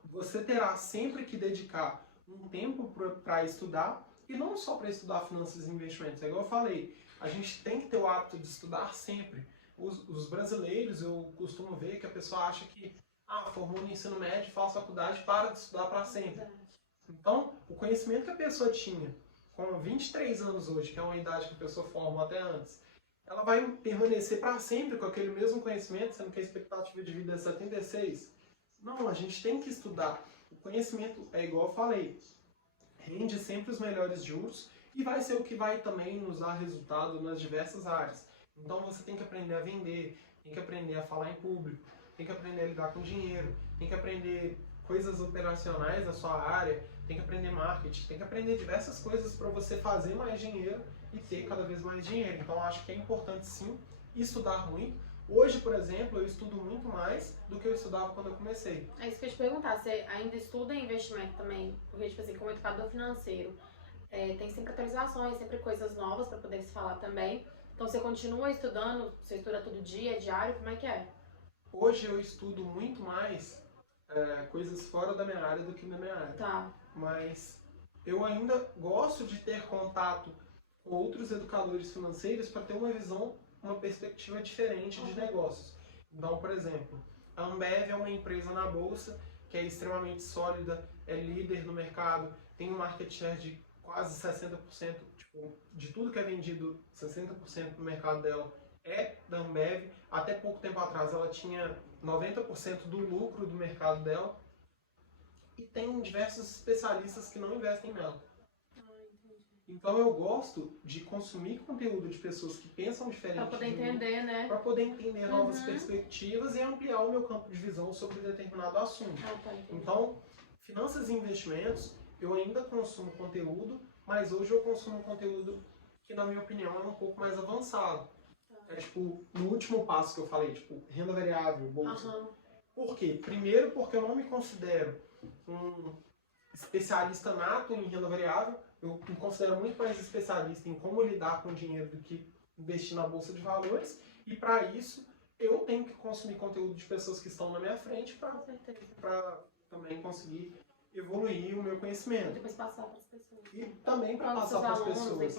você terá sempre que dedicar um tempo para estudar, e não só para estudar finanças e investimentos. É igual eu falei, a gente tem que ter o hábito de estudar sempre. Os brasileiros, eu costumo ver que a pessoa acha que formou no ensino médio, faz faculdade, para de estudar para sempre. Então, o conhecimento que a pessoa tinha com 23 anos hoje, que é uma idade que a pessoa forma até antes, ela vai permanecer para sempre com aquele mesmo conhecimento, sendo que a expectativa de vida é 76? Não, a gente tem que estudar. O conhecimento é igual eu falei, rende sempre os melhores juros e vai ser o que vai também nos dar resultado nas diversas áreas. Então você tem que aprender a vender, tem que aprender a falar em público, tem que aprender a lidar com dinheiro, tem que aprender coisas operacionais da sua área, tem que aprender marketing, tem que aprender diversas coisas para você fazer mais dinheiro e ter cada vez mais dinheiro. Então acho que é importante sim estudar muito. Hoje, por exemplo, eu estudo muito mais do que eu estudava quando eu comecei. É isso que eu ia te perguntar, você ainda estuda investimento também? Porque, tipo assim, como educador financeiro, tem sempre atualizações, sempre coisas novas para poder se falar também. Então você continua estudando, você estuda todo dia, diário, como é que é? Hoje eu estudo muito mais coisas fora da minha área do que na minha área. Tá. Mas eu ainda gosto de ter contato com outros educadores financeiros para ter uma visão, uma perspectiva diferente de negócios. Então, por exemplo, a Ambev é uma empresa na bolsa que é extremamente sólida, é líder no mercado, tem um market share de quase 60%, tipo, de tudo que é vendido, 60% do mercado dela é da Ambev. Até pouco tempo atrás ela tinha 90% do lucro do mercado dela. E tem diversos especialistas que não investem nela. Então eu gosto de consumir conteúdo de pessoas que pensam diferente Pra poder de mim, entender, né? para poder entender novas perspectivas e ampliar o meu campo de visão sobre determinado assunto. Tá, entendi. Então, finanças e investimentos, eu ainda consumo conteúdo, mas hoje eu consumo conteúdo que, na minha opinião, é um pouco mais avançado. É tipo, no último passo que eu falei, tipo, renda variável, bolsa. Por quê? Primeiro porque eu não me considero um especialista nato em renda variável, eu me considero muito mais especialista em como lidar com dinheiro do que investir na bolsa de valores, e para isso eu tenho que consumir conteúdo de pessoas que estão na minha frente para também conseguir evoluir o meu conhecimento. E depois passar para as pessoas. E também para passar para as pessoas.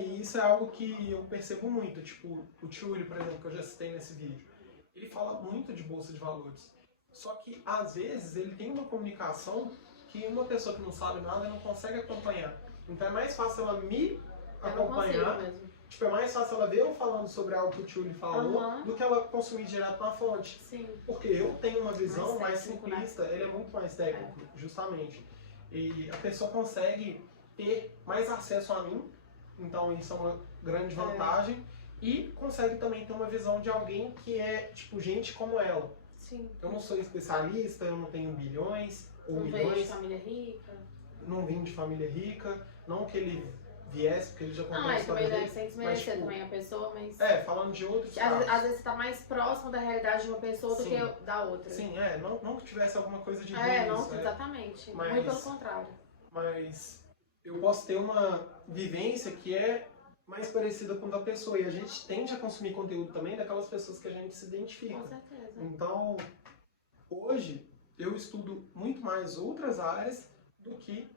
E isso é algo que eu percebo muito, tipo, o Tiuli, por exemplo, que eu já citei nesse vídeo, ele fala muito de bolsa de valores. Só que, às vezes, ele tem uma comunicação que uma pessoa que não sabe nada não consegue acompanhar. Então é mais fácil ela me acompanhar, tipo, é mais fácil ela ver eu falando sobre algo que o Tiuli falou do que ela consumir direto na fonte. Sim. Porque eu tenho uma visão mais técnico, simplista, ele é muito mais técnico, justamente. E a pessoa consegue ter mais acesso a mim, então isso é uma grande vantagem, e consegue também ter uma visão de alguém que é, tipo, gente como ela. Sim. Eu não sou especialista, eu não tenho bilhões ou não milhões. Não veio de família rica. Não vim de família rica, não que ele viesse, porque ele já contou a história dele. Sem desmerecer tipo, também a pessoa, mas... falando de outros às vezes você tá mais próximo da realidade de uma pessoa do que da outra. Sim, não que tivesse alguma coisa de ruim. Não, exatamente. Mas, muito pelo contrário. Mas eu posso ter uma vivência que é mais parecida com a da pessoa. E a gente tende a consumir conteúdo também daquelas pessoas que a gente se identifica. Com certeza. Então, hoje, eu estudo muito mais outras áreas do que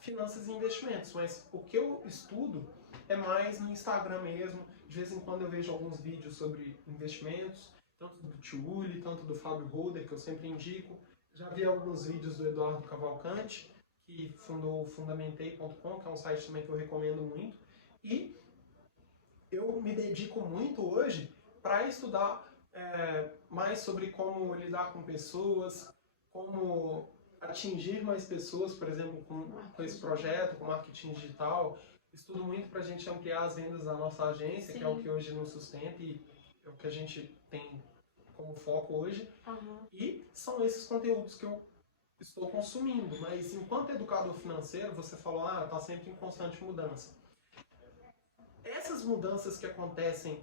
finanças e investimentos. Mas o que eu estudo é mais no Instagram mesmo. De vez em quando eu vejo alguns vídeos sobre investimentos, tanto do Tiuli, tanto do Fábio Holder, que eu sempre indico. Já vi alguns vídeos do Eduardo Cavalcante, que fundou o Fundamentei.com, que é um site também que eu recomendo muito. E eu me dedico muito hoje para estudar mais sobre como lidar com pessoas, como atingir mais pessoas, por exemplo, com esse projeto, com marketing digital. Estudo muito para a gente ampliar as vendas da nossa agência, que é o que hoje nos sustenta e é o que a gente tem como foco hoje. E são esses conteúdos que eu estou consumindo. Mas enquanto educador financeiro, você falou, está sempre em constante mudança. Essas mudanças que acontecem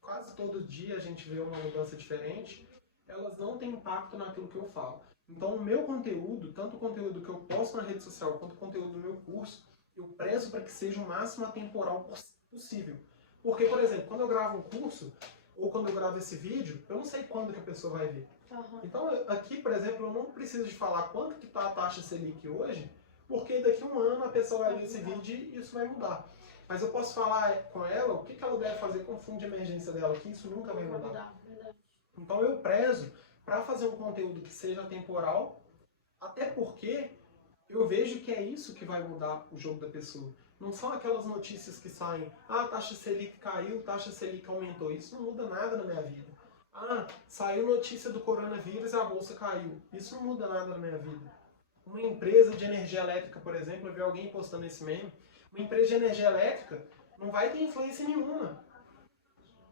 quase todo dia, a gente vê uma mudança diferente, elas não têm impacto naquilo que eu falo. Então, o meu conteúdo, tanto o conteúdo que eu posto na rede social, quanto o conteúdo do meu curso, eu prezo para que seja o máximo atemporal possível. Porque, por exemplo, quando eu gravo um curso, ou quando eu gravo esse vídeo, eu não sei quando que a pessoa vai ver. Então, aqui, por exemplo, eu não preciso de falar quanto que está a taxa Selic hoje, porque daqui a um ano a pessoa vai ver esse vídeo e isso vai mudar. Mas eu posso falar com ela o que ela deve fazer com o fundo de emergência dela, que isso nunca vai mudar. Então eu prezo para fazer um conteúdo que seja temporal, até porque eu vejo que é isso que vai mudar o jogo da pessoa. Não são aquelas notícias que saem, a taxa Selic caiu, taxa Selic aumentou. Isso não muda nada na minha vida. Ah, saiu notícia do coronavírus e a bolsa caiu. Isso não muda nada na minha vida. Uma empresa de energia elétrica, por exemplo, eu vi alguém postando esse meme, uma empresa de energia elétrica não vai ter influência nenhuma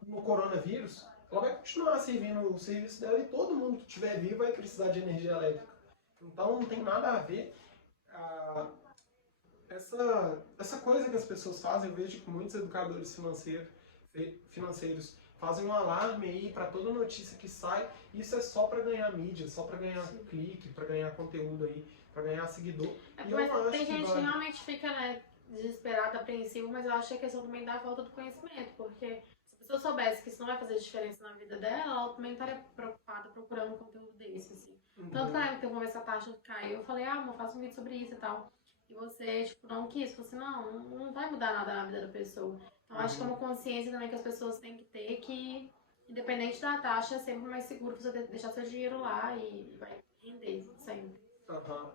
no coronavírus. Ela vai continuar servindo o serviço dela e todo mundo que estiver vivo vai precisar de energia elétrica. Então não tem nada a ver. Essa coisa que as pessoas fazem, eu vejo que muitos educadores financeiros fazem um alarme aí para toda notícia que sai. Isso é só para ganhar mídia, só para ganhar clique, para ganhar conteúdo aí, para ganhar seguidor. Mas tem gente que realmente fica, né, desesperada, apreensiva, mas eu acho que é questão também da falta do conhecimento, porque se a pessoa soubesse que isso não vai fazer diferença na vida dela, ela também estaria preocupada procurando um conteúdo desse, assim. Tanto que na época que eu essa taxa caiu, eu falei, amor, faço um vídeo sobre isso e tal. E você, tipo, não quis, falou assim, não vai mudar nada na vida da pessoa. Então acho que é uma consciência também que as pessoas têm que ter que, independente da taxa, é sempre mais seguro você deixar seu dinheiro lá e vai render sempre.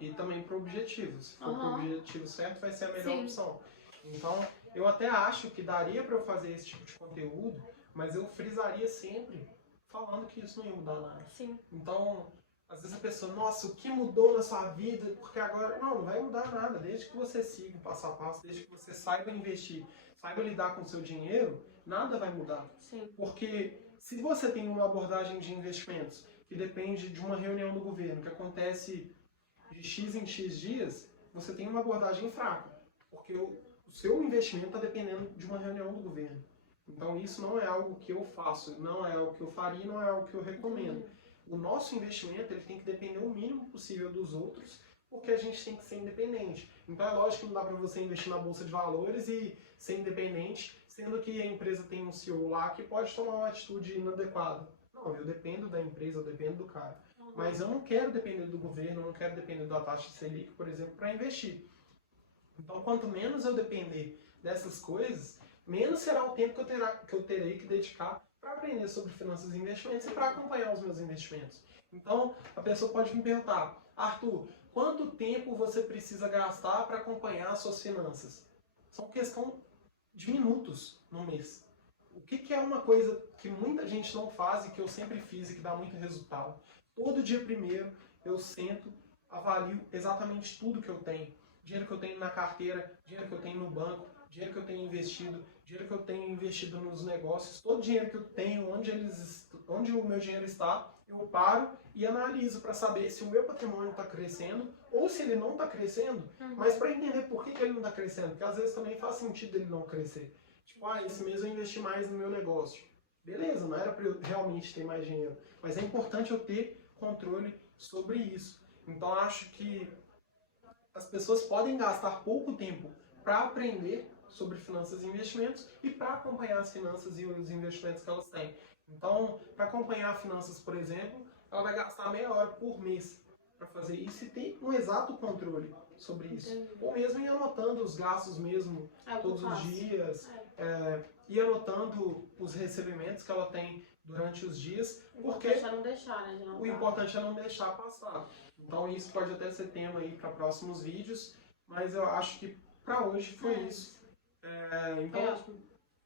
E também para o objetivo. Se for para o objetivo certo, vai ser a melhor opção. Então, eu até acho que daria para eu fazer esse tipo de conteúdo, mas eu frisaria sempre falando que isso não ia mudar nada. Sim. Então, às vezes a pessoa, nossa, o que mudou na sua vida? Porque agora, não vai mudar nada. Desde que você siga o passo a passo, desde que você saiba investir, saiba lidar com o seu dinheiro, nada vai mudar. Sim. Porque se você tem uma abordagem de investimentos que depende de uma reunião do governo que acontece de X em X dias, você tem uma abordagem fraca. Porque o seu investimento está dependendo de uma reunião do governo. Então isso não é algo que eu faço, não é algo que eu faria, não é algo que eu recomendo. O nosso investimento ele tem que depender o mínimo possível dos outros, porque a gente tem que ser independente. Então é lógico que não dá para você investir na bolsa de valores e ser independente, sendo que a empresa tem um CEO lá que pode tomar uma atitude inadequada. Não, eu dependo da empresa, eu dependo do cara. Mas eu não quero depender do governo, eu não quero depender da taxa Selic, por exemplo, para investir. Então quanto menos eu depender dessas coisas, menos será o tempo que eu terei que dedicar para aprender sobre finanças e investimentos e para acompanhar os meus investimentos. Então, a pessoa pode me perguntar, Arthur, quanto tempo você precisa gastar para acompanhar as suas finanças? São questão de minutos no mês. O que é uma coisa que muita gente não faz e que eu sempre fiz e que dá muito resultado? Todo dia primeiro eu sento, avalio exatamente tudo que eu tenho. Dinheiro que eu tenho na carteira, dinheiro que eu tenho no banco, dinheiro que eu tenho investido, dinheiro que eu tenho investido nos negócios, todo dinheiro que eu tenho, onde o meu dinheiro está, eu paro e analiso para saber se o meu patrimônio está crescendo ou se ele não está crescendo, mas para entender por que ele não está crescendo, porque às vezes também faz sentido ele não crescer. Tipo, esse mês eu investi mais no meu negócio. Beleza, não era para eu realmente ter mais dinheiro, mas é importante eu ter controle sobre isso. Então acho que as pessoas podem gastar pouco tempo para aprender sobre finanças e investimentos e para acompanhar as finanças e os investimentos que elas têm. Então, para acompanhar finanças, por exemplo, ela vai gastar meia hora por mês para fazer isso e ter um exato controle sobre isso. Entendi. Ou mesmo ir anotando os gastos mesmo todos os dias, ir anotando os recebimentos que ela tem durante os dias, porque o importante é não deixar passar. Então isso pode até ser tema aí para próximos vídeos, mas eu acho que para hoje foi isso. Então,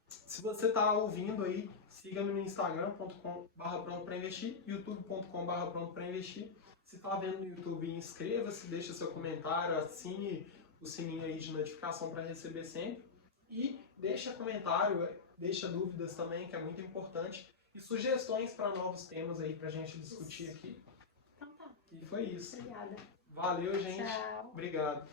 se você está ouvindo aí, siga-me no instagram.com/pronto-para-investir, youtube.com/pronto-para-investir. Se está vendo no YouTube, inscreva-se, deixa seu comentário, assine o sininho aí de notificação para receber sempre. E deixa comentário, deixa dúvidas também, que é muito importante. E sugestões para novos temas aí para a gente discutir aqui. Então tá. E foi isso. Obrigada. Valeu, gente. Tchau. Obrigado.